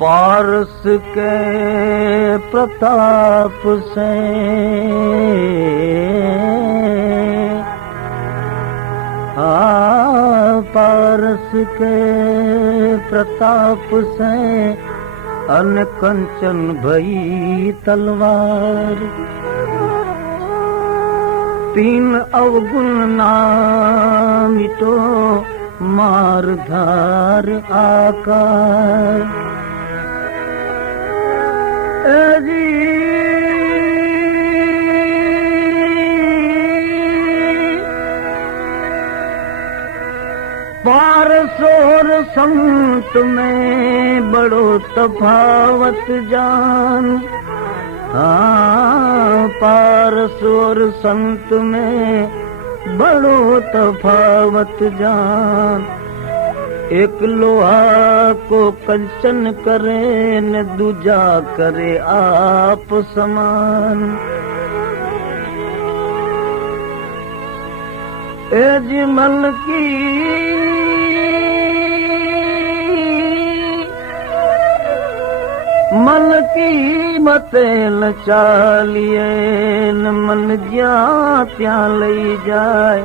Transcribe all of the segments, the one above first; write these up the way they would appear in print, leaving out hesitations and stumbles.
पारस के प्रताप से पारस के प्रताप से अन कंचन भई तलवार, तीन अवगुण नामितो मारधार आकार। पारस और संत में बड़ो तफावत जान, पारस और संत में बड़ो तफावत जान। एक लोहा को कंचन करे न दूजा करे आप समान। एजमल की मतेल चालिए न मन ज्या त्या लई जाए,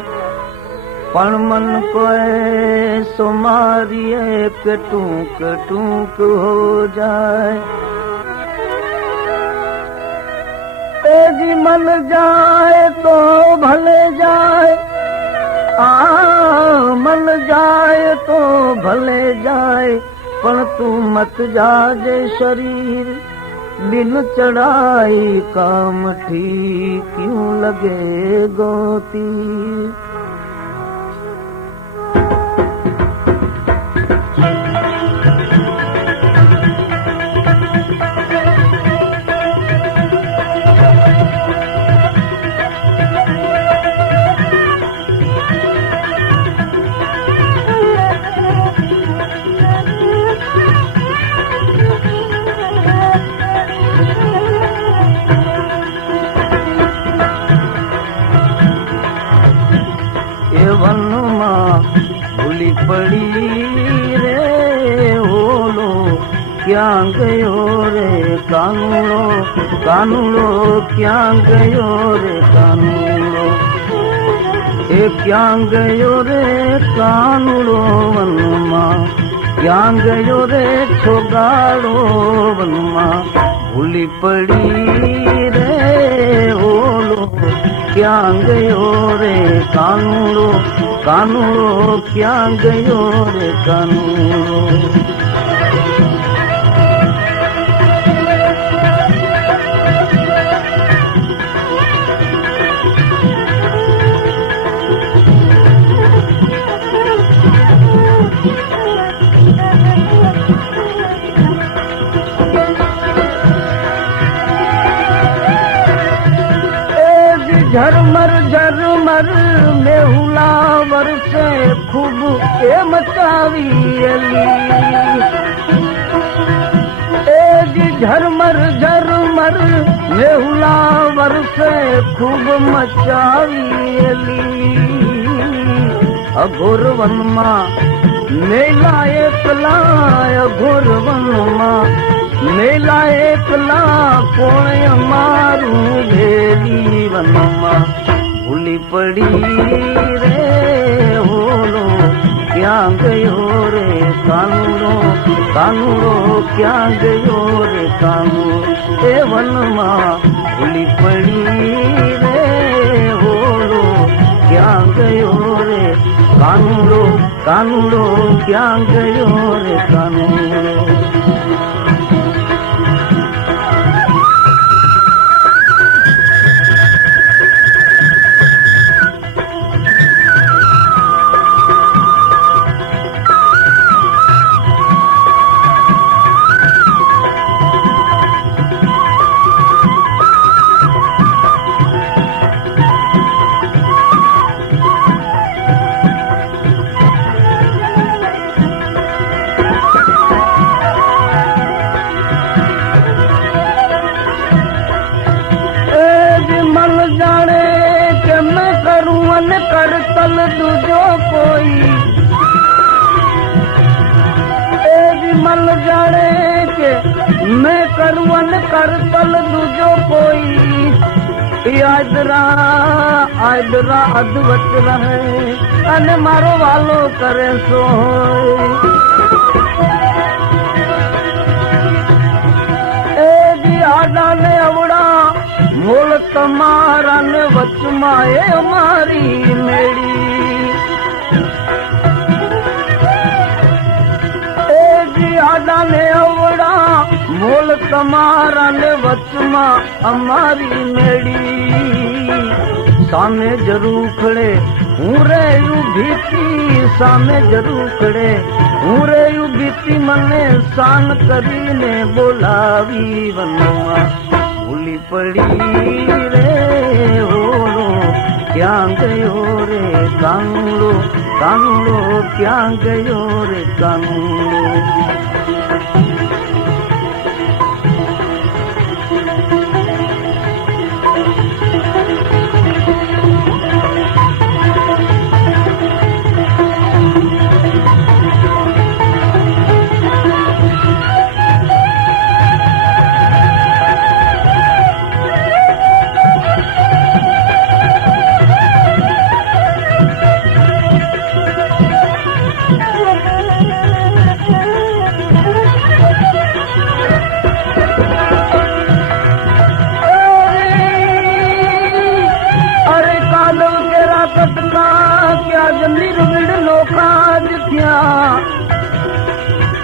पण मन कोए सुमारिए कटूक टूक हो जाए। जी मन जाए तो भले जाए, मन जाए तो भले जाए, पण तू मत जाजे शरीर। दिन चढ़ाई काम ठीक क्यों लगे गोती। भूली पड़ी रे ओलो, क्या गयो रे कानूलो, कानूलो क्या गयो रे कानूलो। क्या गयो रे कानूलो वनमा, क्या गयो रे छोगाड़ो वनमा। भूली पड़ी रे ओलो, क्या गयो रे कानूलो, कानूलो क्या गयो रे कानूलो। झरमर झरमर मेहुलावर से खूब ए मचावी अली। जी झरमर झरमर मेहुलावर से खूब मचावी अली। अघोर वनमा मेला एकला, अघोर वनमा मेला एकला, कोण मारू भेली वनमा। भूली पड़ी रे होलो, क्या गयो रे कानूनो, कानूनो क्या गयो रे कानूनो। ए वनमा भूली पड़ी रे होलो, क्या गयो रे कानूनो, कानूनो क्या गयो रे कानूनो। मैं करुवन कर तल दूजो कोई आदरा आदरा अद्वत रहे अने मारो वालो करे सो ए जी आडा ने अवड़ा मोल तमारा ने वचमाए हमारी मेरी ए जी आडा ने अवड़ा मोल तमारा ने वचमा हमारी मेरी सामे जरूर खड़े हूँ रे यू भीती सामे जरूर खड़े हूँ रे यू भीती मने सान करी ने बोलावी वनुआ भूली पड़ी रे ओरो क्या गयो रे कांगलो कांगलो क्या गयो रे कांगलो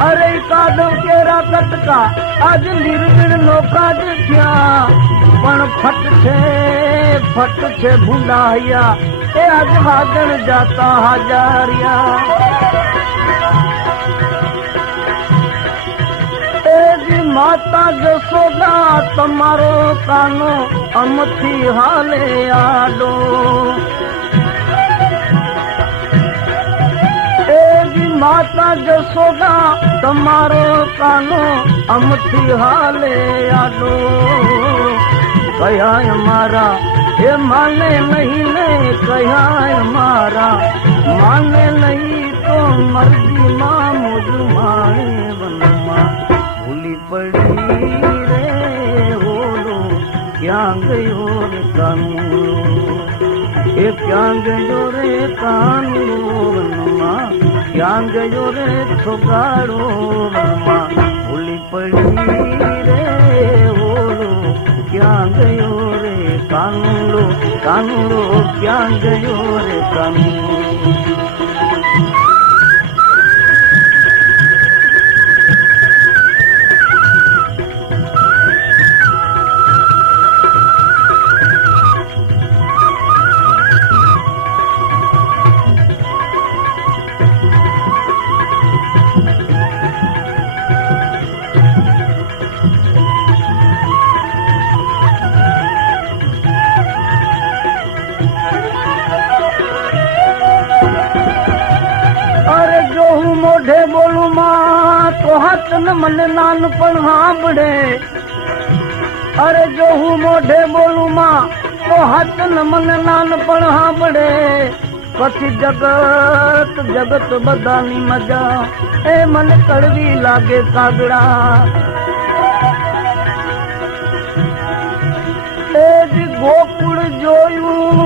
अरे कादव केरा कटका आज निर्विण लोका दिखिया पण फट छे भुलाया ए आज हागण जाता हजारिया ए जी माता जसोदा तमारो कानो अमथी हाले आडो माता जसोदा तमारो कानो अमथी हाले आडो कया हमारा ये माने नहीं ने कया हमारा माने नहीं तो मर्जी माँ मुझ माने वनमा भूली पड़ी रे बोलो क्या गयो रे कानूनो ये क्या गयो रे कानूनो वनमा क्या गयो रे छोगाड़ो वनमा भूली पड़ी रे बोलो क्या गयो रे कानूनो कानूनो क्या गयो रे कानूनो मोढे बोलू मां तो हाथ न मन नान पण हांबड़े अरे जो हूँ मोढे बोलू मां तो हाथ न मन नान पण हांबड़े पछी जगत जगत बदानी मजा ए मन कड़वी लागे कागड़ा ए जी गोकुड़ जोयूं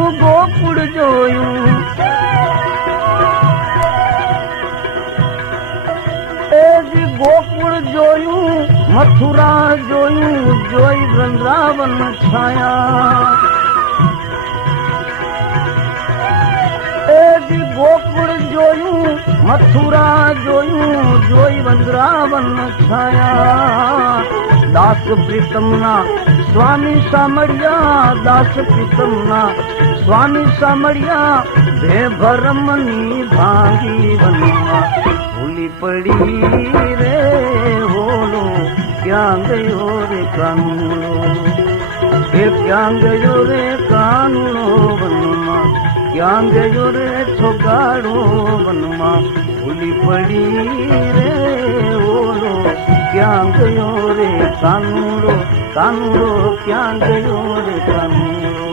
जी गोकुल जोयूं मथुरा जोयूं जोई वृंदावन छाया ए जी गोकुल जोयूं मथुरा जोयूं जोई वृंदावन छाया दास प्रीतमना स्वामी सामड़िया दास प्रीतमना स्वामी सामड़िया भे भरमनी भांगी वनमा भूली पड़ी रे बोलो क्या गयो रे कानूनो ये क्या गयो रे कानूनो वनमा क्या गयो रे छोगाड़ो वनमा भूली पड़ी रे बोलो क्या गयो रे कानूनो कानूनो क्या गयो रे कानूनो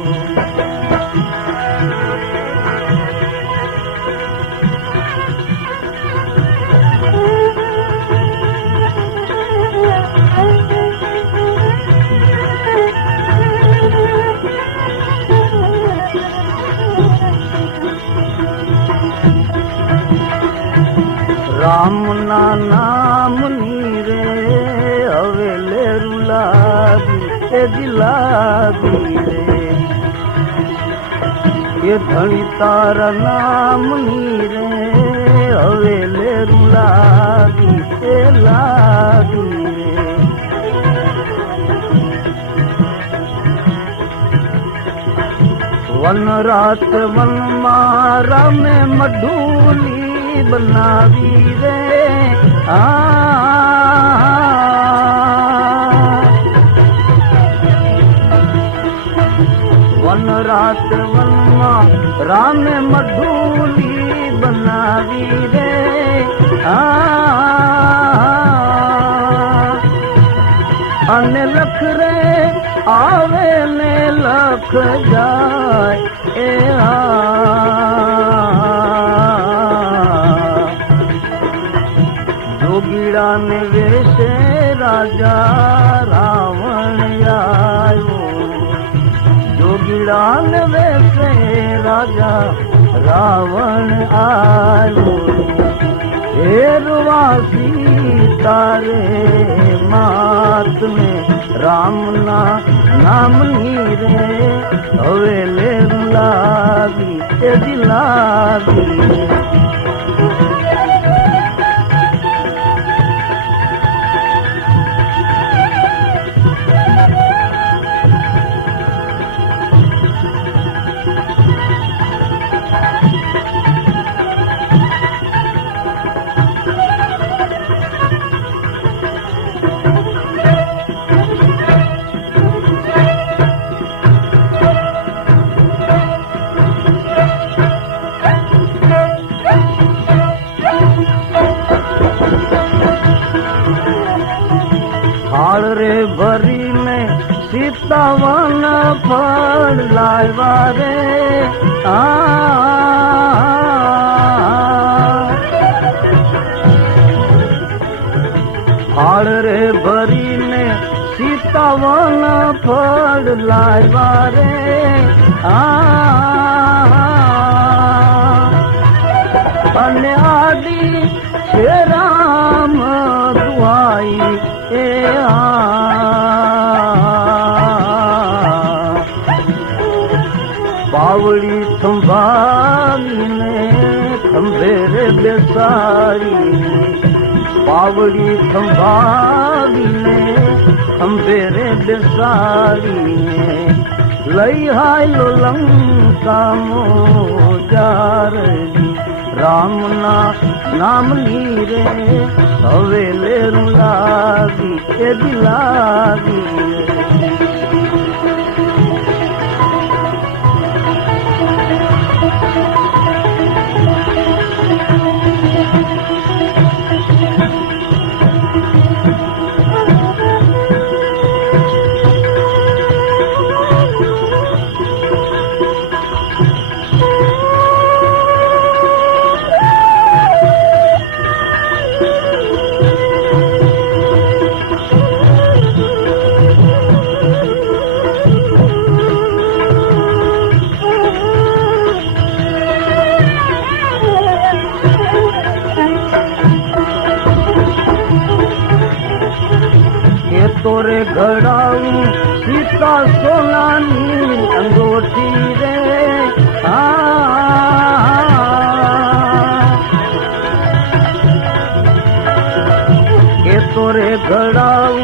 तेजी लागी रे ये धनी तारा नाम नी रे हवे लेरू लागी ते लागी रे वन रात वन मारा में मधुली बनावी रे वन रात वन मारा में मधुली बनावी रे अने लख रे आवे ने लख जाए ए जोगीड़ा ने वेशे राजा रावण आयो जोगीड़ा ने वेशे राजा रावण आयो हेरवासी तारे मात में राम ना नाम नीरे हवे ले लागी तेजी लागी रे भरी में सीतावन फल लावा रे फाड़ रे भरी में सीतावन फल लावा रे अने आदि छे राम दुआई ए बावड़ी संभाली ने खंभे रे बेसारी बावड़ी संभाली ने खंभे रे बेसारी ने लई हाय लो लंका मोजार राम ना नाम नीरे हवे लेरू लागी तेजी लागी तोरे घड़ाऊ सीता सोनानी अंगूठी रे के तोरे घड़ाऊ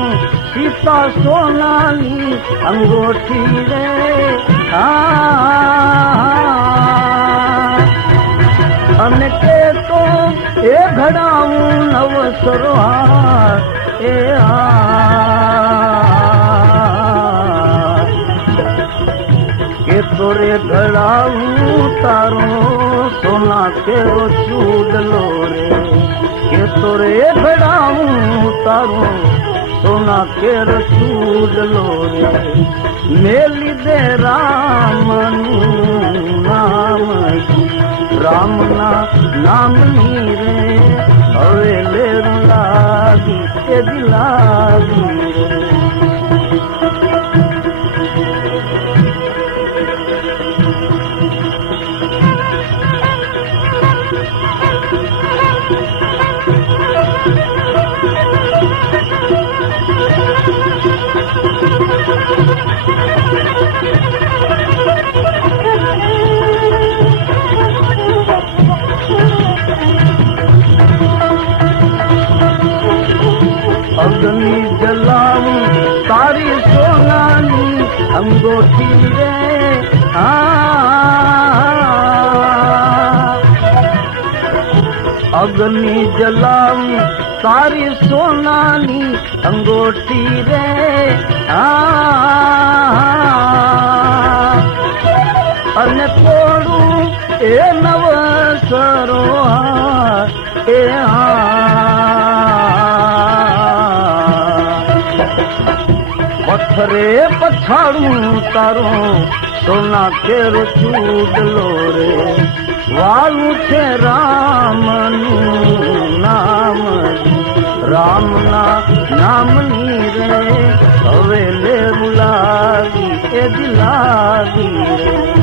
सीता सोनानी अंगूठी रे अने के तो ए घड़ाऊ नव सरोहार ए के तोरे घड़ाऊ तारो सोना केरो चूडलो रे के तोरे घड़ाऊ तारो सोना केरो चूडलो रे मेली दे राम नाम राम ना नाम नीरे हवे लेरू लागी तेजी लागी रे જલાવું તારી સોનાની અંગોઠી રે અગ્નિ જલાવું તારી સોનાની અંગોઠી રે અને થોડું એ નવ સરોહાર એ પથ્થરે પછાડું તારો સોના કેર ચૂડલો રે વાળું છે રામનું નામ રામના નામની રે હવે લેવું લાગી એ દિલાવી રે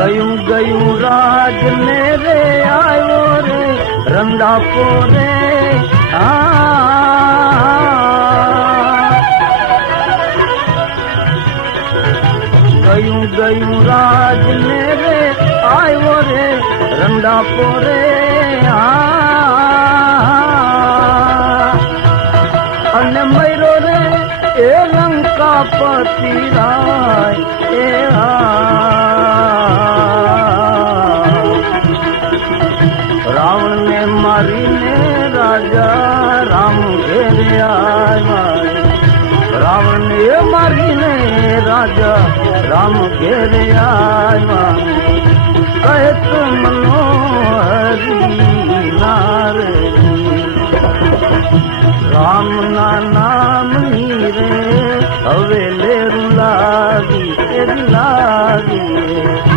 ગયું ગયું રાજ ને રે આવ્યો રે રંડાપો રે ગયું ગયું રાજ ને રે આવ્યો રે રંડાપો રે અને મયરો રે એ લંકાપતિ રાય એ રાવણ ને મારીને રાજા રામ ઘેરે આવ્યા રાવણ ને મારીને રાજા રામ ઘેરે આવ્યા કહે તો મનોહરી નારે રામ ના નામની રે હવે લેરું લાગી લાગી